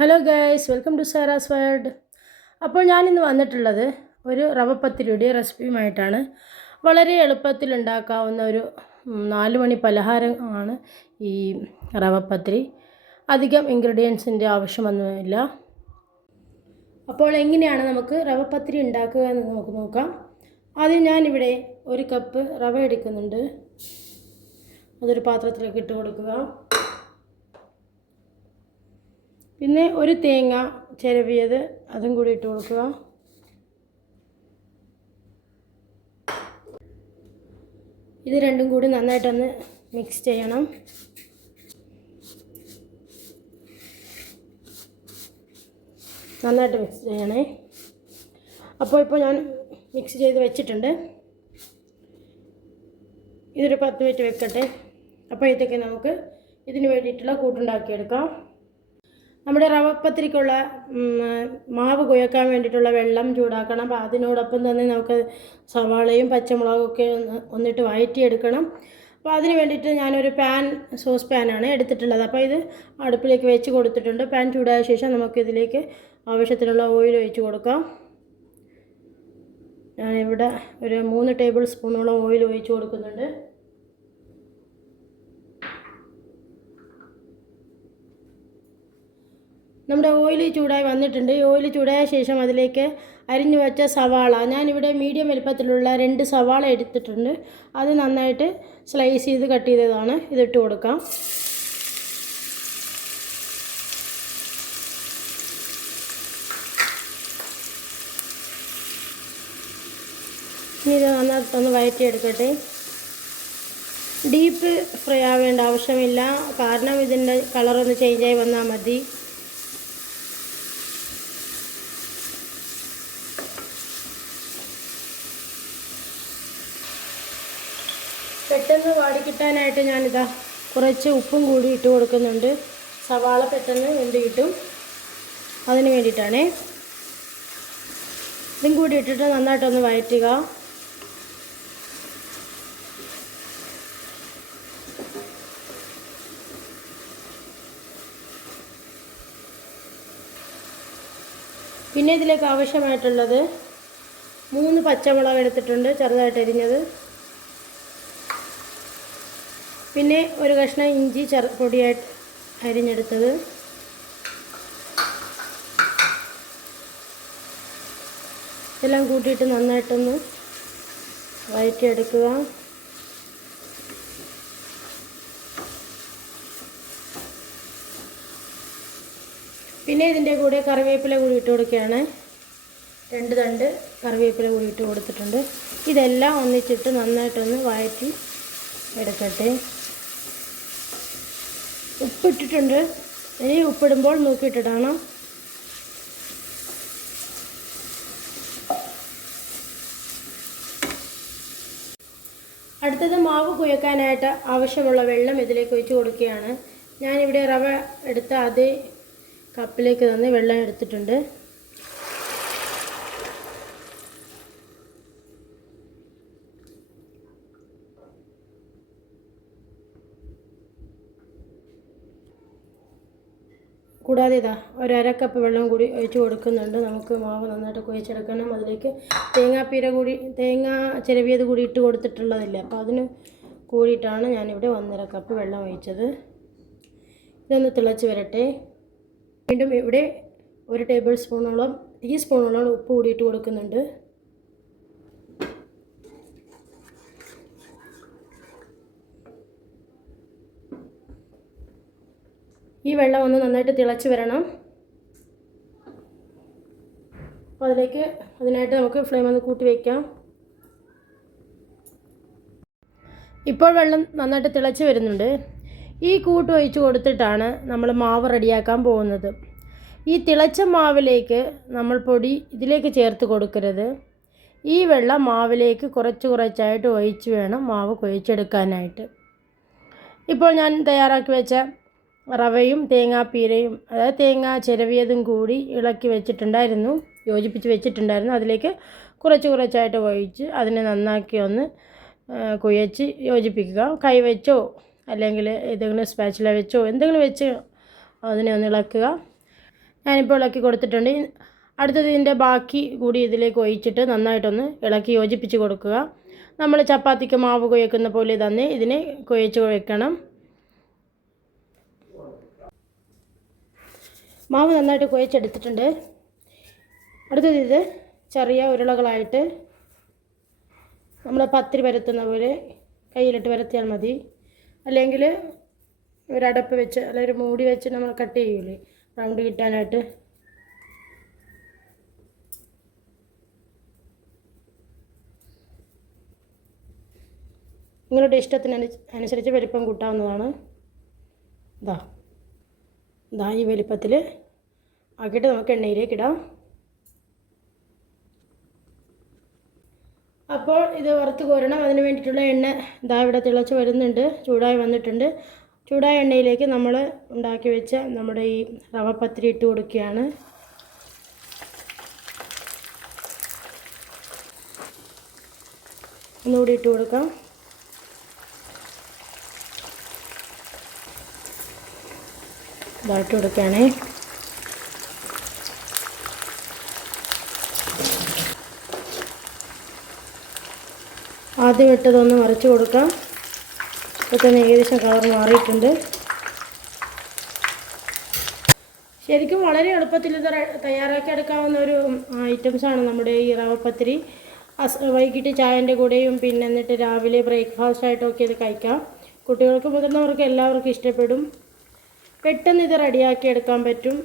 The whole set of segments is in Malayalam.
Hello guys, welcome to Sara's world. അപ്പോൾ ഞാനിന്ന് വന്നിട്ടുള്ളത് ഒരു റവ പത്തിരിയുടെ റെസിപ്പിയുമായിട്ടാണ്. വളരെ എളുപ്പത്തിൽ ഉണ്ടാക്കാവുന്ന ഒരു 4 മണി പലഹാരമാണ് ഈ റവ പത്തിരി. അധികം ഇൻഗ്രീഡിയൻസിൻ്റെ ആവശ്യമൊന്നുമില്ല. അപ്പോൾ എങ്ങനെയാണ് നമുക്ക് റവ പത്തിരി ഉണ്ടാക്കുക എന്ന് നമുക്ക് നോക്കാം. ആദ്യം ഞാനിവിടെ 1 കപ്പ് റവ എടുക്കുന്നുണ്ട്. അതൊരു പാത്രത്തിലേക്ക് ഇട്ട് കൊടുക്കുക. പിന്നെ ഒരു തേങ്ങ ചിരവിയത് അതും കൂടി ഇട്ട് കൊടുക്കുക. ഇത് രണ്ടും കൂടി നന്നായിട്ടൊന്ന് മിക്സ് ചെയ്യണം. നന്നായിട്ട് മിക്സ് ചെയ്യണേ. ഇപ്പോൾ ഞാൻ മിക്സ് ചെയ്ത് വെച്ചിട്ടുണ്ട്. ഇതൊരു 10 മിനിറ്റ് വെക്കട്ടെ. അപ്പോഴത്തേക്ക് നമുക്ക് ഇതിന് വേണ്ടിയിട്ടുള്ള കൂട്ടുണ്ടാക്കിയെടുക്കാം. നമ്മുടെ റവപ്പത്തിരിക്കുള്ള മാവ് കുഴക്കാൻ വേണ്ടിയിട്ടുള്ള വെള്ളം ചൂടാക്കണം. അപ്പോൾ അതിനോടൊപ്പം തന്നെ നമുക്ക് സവാളയും പച്ചമുളകൊക്കെ ഒന്നിട്ട് വഴറ്റിയെടുക്കണം. അപ്പോൾ അതിന് വേണ്ടിയിട്ട് ഞാനൊരു സോസ് പാനാണ് എടുത്തിട്ടുള്ളത്. അപ്പോൾ ഇത് അടുപ്പിലേക്ക് വെച്ച് കൊടുത്തിട്ടുണ്ട്. പാൻ ചൂടായ ശേഷം നമുക്കിതിലേക്ക് ആവശ്യത്തിനുള്ള ഓയിൽ ഒഴിച്ച് കൊടുക്കാം. ഞാനിവിടെ ഒരു 3 ടേബിൾ സ്പൂണോളം ഓയിൽ ഒഴിച്ച് കൊടുക്കുന്നുണ്ട്. നമ്മുടെ ഓയിൽ ചൂടായി വന്നിട്ടുണ്ട്. ഈ ഓയിൽ ചൂടായ ശേഷം അതിലേക്ക് അരിഞ്ഞു വെച്ച സവാള, ഞാനിവിടെ മീഡിയം വലുപ്പത്തിലുള്ള 2 സവാള എടുത്തിട്ടുണ്ട്. അത് നന്നായിട്ട് സ്ലൈസ് ചെയ്ത് കട്ട് ചെയ്തതാണ്. ഇതിട്ട് കൊടുക്കാം. ഇനി ഇത് നന്നായിട്ടൊന്ന് വഴറ്റിയെടുക്കട്ടെ. ഡീപ്പ് ഫ്രൈ ആവേണ്ട ആവശ്യമില്ല, കാരണം ഇതിൻ്റെ കളറൊന്ന് ചേഞ്ചായി വന്നാൽ മതി. പെട്ടെന്ന് വാടിക്കിട്ടാനായിട്ട് ഞാനിതാ കുറച്ച് ഉപ്പും കൂടി ഇട്ട് കൊടുക്കുന്നുണ്ട്. സവാള പെട്ടെന്ന് വെന്ത് കിട്ടും, അതിന് വേണ്ടിയിട്ടാണ്. ഇതും കൂടി ഇട്ടിട്ട് നന്നായിട്ടൊന്ന് വഴറ്റുക. പിന്നെ ഇതിലേക്ക് ആവശ്യമായിട്ടുള്ളത് 3 പച്ചമുളക് എടുത്തിട്ടുണ്ട്, ചെറുതായിട്ട് അരിഞ്ഞത്. പിന്നെ ഒരു കഷ്ണം ഇഞ്ചി പൊടിയായിട്ട് അരിഞ്ഞെടുത്തത്. ഇതെല്ലാം കൂട്ടിയിട്ട് നന്നായിട്ടൊന്ന് വഴറ്റിയെടുക്കുക. പിന്നെ ഇതിൻ്റെ കൂടെ കറിവേപ്പില കൂടി ഇട്ട് കൊടുക്കുകയാണ്. 2 തണ്ട് കറിവേപ്പില കൂടി ഇട്ട് കൊടുത്തിട്ടുണ്ട്. ഇതെല്ലാം ഒന്നിച്ചിട്ട് നന്നായിട്ടൊന്ന് വഴറ്റി എടുക്കട്ടെ. ഉപ്പിട്ടിട്ടുണ്ട്. ഇനി ഉപ്പിടുമ്പോൾ നോക്കിയിട്ടിടണം. അടുത്തത് മാവ് കുഴക്കാനായിട്ട് ആവശ്യമുള്ള വെള്ളം ഇതിലേക്ക് ഒഴിച്ച് കൊടുക്കുകയാണ്. ഞാനിവിടെ റവ എടുത്ത അതേ കപ്പിലേക്ക് തന്നെ വെള്ളം എടുത്തിട്ടുണ്ട്. കൂടാതെ ഇതാ ഒരു 1/2 കപ്പ് വെള്ളം കൂടി ഒഴിച്ച് കൊടുക്കുന്നുണ്ട്. നമുക്ക് മാവ് നന്നായിട്ട് കുഴച്ചെടുക്കണം. അതിലേക്ക് തേങ്ങ ചിരവിയത് കൂടി ഇട്ട് കൊടുത്തിട്ടുള്ളതില്ല. അപ്പോൾ അതിന് കൂടിയിട്ടാണ് ഞാനിവിടെ 1/2 കപ്പ് വെള്ളം ഒഴിച്ചത്. ഇതൊന്ന് തിളച്ച് വരട്ടെ. വീണ്ടും ഇവിടെ 1 ടീസ്പൂണോളം ഉപ്പ് കൂടി ഇട്ട് കൊടുക്കുന്നുണ്ട്. ഈ വെള്ളം ഒന്ന് നന്നായിട്ട് തിളച്ച് വരണം. അപ്പോൾ അതിനായിട്ട് നമുക്ക് ഫ്ലെയിം ഒന്ന് കൂട്ടി വയ്ക്കാം. ഇപ്പോൾ വെള്ളം നന്നായിട്ട് തിളച്ച് വരുന്നുണ്ട്. ഈ കൂട്ട് ഒഴിച്ച് കൊടുത്തിട്ടാണ് നമ്മൾ മാവ് റെഡിയാക്കാൻ പോകുന്നത്. ഈ തിളച്ച മാവിലേക്ക് നമ്മൾ പൊടി ഇതിലേക്ക് ചേർത്ത് കൊടുക്കരുത്. ഈ വെള്ളം മാവിലേക്ക് കുറച്ചായിട്ട് ഒഴിച്ച് വേണം മാവ് കുഴച്ചെടുക്കാനായിട്ട്. ഇപ്പോൾ ഞാൻ തയ്യാറാക്കി വെച്ച റവയും തേങ്ങാപ്പീരയും, അതായത് തേങ്ങ ചിരവിയതും കൂടി യോജിപ്പിച്ച് വെച്ചിട്ടുണ്ടായിരുന്നു. അതിലേക്ക് കുറച്ചായിട്ട് ഒഴിച്ച് അതിനെ നന്നാക്കി ഒന്ന് കുഴച്ച് യോജിപ്പിക്കുക. കൈ വെച്ചോ അല്ലെങ്കിൽ ഏതെങ്കിലും സ്പാച്ചുല വെച്ചോ എന്തെങ്കിലും വെച്ച് അതിനെ ഒന്ന് ഇളക്കുക. ഞാനിപ്പോൾ ഇളക്കി കൊടുത്തിട്ടുണ്ട്. അടുത്തത് ഇതിൻ്റെ ബാക്കി കൂടി ഇതിലേക്ക് ഒഴിച്ചിട്ട് നന്നായിട്ടൊന്ന് ഇളക്കി യോജിപ്പിച്ച് കൊടുക്കുക. നമ്മൾ ചപ്പാത്തിക്ക് മാവ് കുഴക്കുന്ന പോലെ തന്നെ ഇതിനെ കുഴച്ച് വെക്കണം. മാവ് നന്നായിട്ട് കുഴച്ചെടുത്തിട്ടുണ്ട്. അടുത്തത് ഇത് ചെറിയ ഉരുളകളായിട്ട് നമ്മൾ പത്തിരി പരത്തുന്ന പോലെ കയ്യിലിട്ട് പരത്തിയാൽ മതി. അല്ലെങ്കിൽ ഒരടപ്പ് വെച്ച് അല്ലെങ്കിൽ ഒരു മൂടി വെച്ച് നമ്മൾ കട്ട് ചെയ്യൂലേ റൗണ്ട് കിട്ടാനായിട്ട്. നിങ്ങളുടെ ഇഷ്ടത്തിനനുസരിച്ച് വലിപ്പം കൂട്ടാവുന്നതാണ്. ഇതാ ഈ വലിപ്പത്തിൽ ആക്കിയിട്ട് നമുക്ക് എണ്ണയിലേക്ക് ഇടാം. അപ്പോൾ ഇത് വറുത്ത് കോരണം. അതിന് വേണ്ടിയിട്ടുള്ള എണ്ണ ഇവിടെ തിളച്ച് വരുന്നുണ്ട്, ചൂടായി വന്നിട്ടുണ്ട്. ചൂടായ എണ്ണയിലേക്ക് നമ്മൾ ഉണ്ടാക്കി വെച്ച നമ്മുടെ ഈ റവപ്പത്തിരി ഇട്ട് കൊടുക്കുകയാണ്. ഒന്നുകൂടി ഇട്ട് കൊടുക്കാം. ഇട്ട് കൊടുക്കുകയാണേ. ആദ്യം ഇട്ടതൊന്ന് മറിച്ച് കൊടുക്കാം. ഇപ്പോൾ തന്നെ ഏകദേശം കളർ മാറിയിട്ടുണ്ട്. ശരിക്കും വളരെ എളുപ്പത്തിൽ ഇത് തയ്യാറാക്കി എടുക്കാവുന്ന ഒരു ഐറ്റംസാണ് നമ്മുടെ ഈ റവപ്പത്തിരി. വൈകിട്ട് ചായൻ്റെ കൂടെയും പിന്നെ എന്നിട്ട് രാവിലെ ബ്രേക്ക്ഫാസ്റ്റായിട്ടൊക്കെ ഇത് കഴിക്കാം. കുട്ടികൾക്ക് മുതിർന്നവർക്ക് എല്ലാവർക്കും ഇഷ്ടപ്പെടും. പെട്ടെന്ന് ഇത് റെഡിയാക്കി എടുക്കാൻ പറ്റും.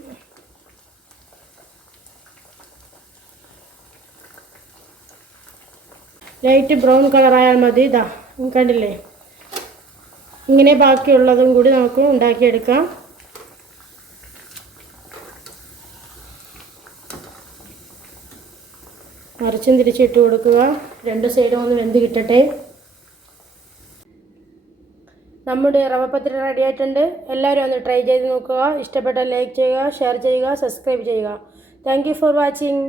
ലൈറ്റ് ബ്രൗൺ കളറായാൽ മതി. കണ്ടില്ലേ, ഇങ്ങനെ ബാക്കിയുള്ളതും കൂടി നമുക്ക് ഉണ്ടാക്കിയെടുക്കാം. മറിച്ചും തിരിച്ചിട്ട് കൊടുക്കുക. രണ്ട് സൈഡും ഒന്ന് വെന്ത് കിട്ടട്ടെ. നമ്മുടെ റവപ്പത്തിരി റെഡി ആയിട്ടുണ്ട്. എല്ലാവരും ഒന്ന് ട്രൈ ചെയ്ത് നോക്കുക. ഇഷ്ടപ്പെട്ടാൽ ലൈക്ക് ചെയ്യുക, ഷെയർ ചെയ്യുക, സബ്സ്ക്രൈബ് ചെയ്യുക. Thank you for watching.